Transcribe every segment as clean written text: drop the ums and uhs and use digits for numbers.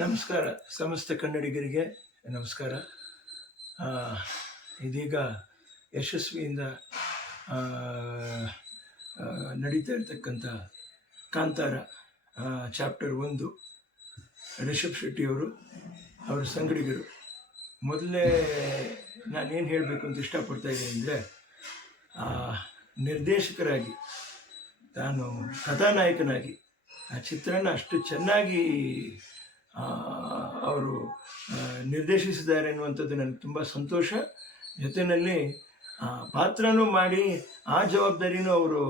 ನಮಸ್ಕಾರ. ಸಮಸ್ತ ಕನ್ನಡಿಗರಿಗೆ ನಮಸ್ಕಾರ. ಇದೀಗ ಯಶಸ್ವಿಯಿಂದ ನಡೀತಾ ಇರ್ತಕ್ಕಂಥ ಕಾಂತಾರ ಚಾಪ್ಟರ್ 1 ರಿಷಬ್ ಶೆಟ್ಟಿಯವರು ಅವರ ಸಂಗಡಿಗರು. ಮೊದಲೇ ನಾನೇನು ಹೇಳಬೇಕು ಅಂತ ಇಷ್ಟಪಡ್ತಾ ಇದ್ದೀನಿ ಅಂದರೆ, ನಿರ್ದೇಶಕರಾಗಿ ತಾನು ಕಥಾನಾಯಕನಾಗಿ ಆ ಚಿತ್ರನ ಅಷ್ಟು ಚೆನ್ನಾಗಿ ಅವರು ನಿರ್ದೇಶಿಸಿದ್ದಾರೆ ಅನ್ನುವಂಥದ್ದು ನನಗೆ ತುಂಬ ಸಂತೋಷ. ಜೊತೆಯಲ್ಲಿ ಪಾತ್ರನೂ ಮಾಡಿ ಆ ಜವಾಬ್ದಾರಿನೂ ಅವರು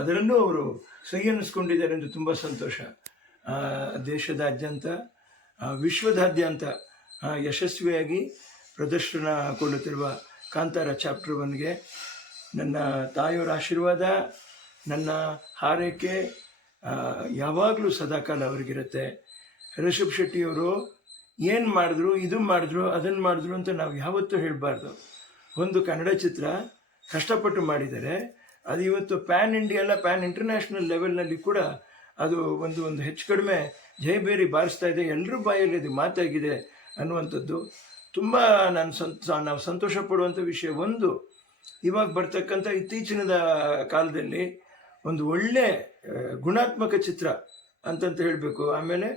ಅದರಲ್ಲೂ ಅವರು ಸೈ ಅನ್ನಿಸ್ಕೊಂಡಿದ್ದಾರೆ ಎಂದು ತುಂಬ ಸಂತೋಷ. ದೇಶದಾದ್ಯಂತ ವಿಶ್ವದಾದ್ಯಂತ ಯಶಸ್ವಿಯಾಗಿ ಪ್ರದರ್ಶನಗೊಳ್ಳುತ್ತಿರುವ ಕಾಂತಾರ ಚಾಪ್ಟರ್ 1ಗೆ ನನ್ನ ತಾಯಿಯವರ ಆಶೀರ್ವಾದ, ನನ್ನ ಹಾರೈಕೆ ಯಾವಾಗಲೂ ಸದಾಕಾಲ ಅವರಿಗಿರುತ್ತೆ. ರಿಷಬ್ ಶೆಟ್ಟಿಯವರು ಏನು ಮಾಡಿದ್ರು, ಇದು ಮಾಡಿದ್ರು, ಅದನ್ನು ಮಾಡಿದ್ರು ಅಂತ ನಾವು ಯಾವತ್ತೂ ಹೇಳಬಾರ್ದು. ಒಂದು ಕನ್ನಡ ಚಿತ್ರ ಕಷ್ಟಪಟ್ಟು ಮಾಡಿದ್ದಾರೆ, ಅದು ಇವತ್ತು ಪ್ಯಾನ್ ಇಂಡಿಯಾ ಅಲ್ಲ, ಪ್ಯಾನ್ ಇಂಟರ್ನ್ಯಾಷನಲ್ ಲೆವೆಲ್ನಲ್ಲಿ ಕೂಡ ಅದು ಒಂದು ಹೆಚ್ಚು ಕಡಿಮೆ ಜಯಬೇರಿ ಬಾರಿಸ್ತಾ ಇದೆ. ಎಲ್ಲರೂ ಬಾಯಲ್ಲಿ ಅದು ಮಾತಾಗಿದೆ ಅನ್ನುವಂಥದ್ದು ತುಂಬ ನಾವು ಸಂತೋಷ ಪಡುವಂಥ ವಿಷಯ. ಒಂದು, ಇವಾಗ ಬರ್ತಕ್ಕಂಥ ಇತ್ತೀಚಿನ ಕಾಲದಲ್ಲಿ ಒಂದು ಒಳ್ಳೆ ಗುಣಾತ್ಮಕ ಚಿತ್ರ ಅಂತಂತ ಹೇಳಬೇಕು. ಆಮೇಲೆ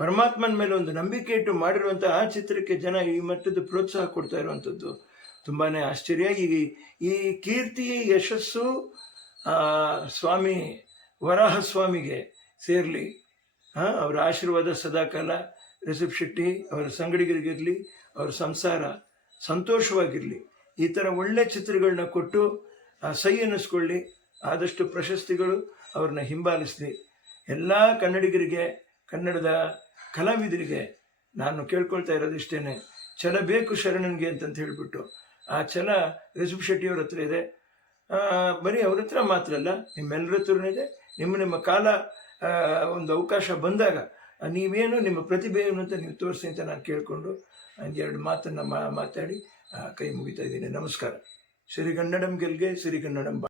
ಪರಮಾತ್ಮನ ಮೇಲೆ ಒಂದು ನಂಬಿಕೆ ಇಟ್ಟು ಮಾಡಿರುವಂಥ ಆ ಚಿತ್ರಕ್ಕೆ ಜನ ಈ ಮಟ್ಟದ ಪ್ರೋತ್ಸಾಹ ಕೊಡ್ತಾ ಇರುವಂಥದ್ದು ತುಂಬಾ ಆಶ್ಚರ್ಯ. ಈ ಕೀರ್ತಿ ಯಶಸ್ಸು ಸ್ವಾಮಿ ವರಾಹಸ್ವಾಮಿಗೆ ಸೇರಲಿ. ಅವರ ಆಶೀರ್ವಾದ ಸದಾಕಾಲ ರಿಷಬ್ ಶೆಟ್ಟಿ ಅವರ ಸಂಗಡಿಗರಿಗಿರಲಿ, ಅವರ ಸಂಸಾರ ಸಂತೋಷವಾಗಿರಲಿ. ಈ ಥರ ಒಳ್ಳೆ ಚಿತ್ರಗಳನ್ನ ಕೊಟ್ಟು ಸೈ ಅನ್ನಿಸ್ಕೊಳ್ಳಿ. ಆದಷ್ಟು ಪ್ರಶಸ್ತಿಗಳು ಅವ್ರನ್ನ ಹಿಂಬಾಲಿಸಲಿ. ಎಲ್ಲ ಕನ್ನಡಿಗರಿಗೆ, ಕನ್ನಡದ ಕಲಾವಿದರಿಗೆ ನಾನು ಕೇಳ್ಕೊಳ್ತಾ ಇರೋದು ಇಷ್ಟೇ, ಛಲ ಬೇಕು ಶರಣನಿಗೆ ಅಂತಂತ ಹೇಳಿಬಿಟ್ಟು. ಆ ಛಲ ರಿಷಬ್ ಶೆಟ್ಟಿಯವ್ರ ಹತ್ರ ಇದೆ. ಬರೀ ಅವ್ರ ಹತ್ರ ಮಾತ್ರ ಅಲ್ಲ, ನಿಮ್ಮೆಲ್ಲರ ಹತ್ರನೂ ಇದೆ. ನಿಮ್ಮ ಕಾಲ ಒಂದು ಅವಕಾಶ ಬಂದಾಗ ನೀವೇನು ನಿಮ್ಮ ಪ್ರತಿಭೆ ಏನು ಅಂತ ನೀವು ತೋರಿಸಿ ಅಂತ ನಾನು ಕೇಳಿಕೊಂಡು ಎರಡು ಮಾತನ್ನು ಮಾತಾಡಿ ಕೈ ಮುಗಿತಾ ಇದ್ದೀನಿ. ನಮಸ್ಕಾರ. ಸಿರಿಗನ್ನಡಂ ಗೆಲ್ಗೆ, ಸಿರಿಗನ್ನಡಂ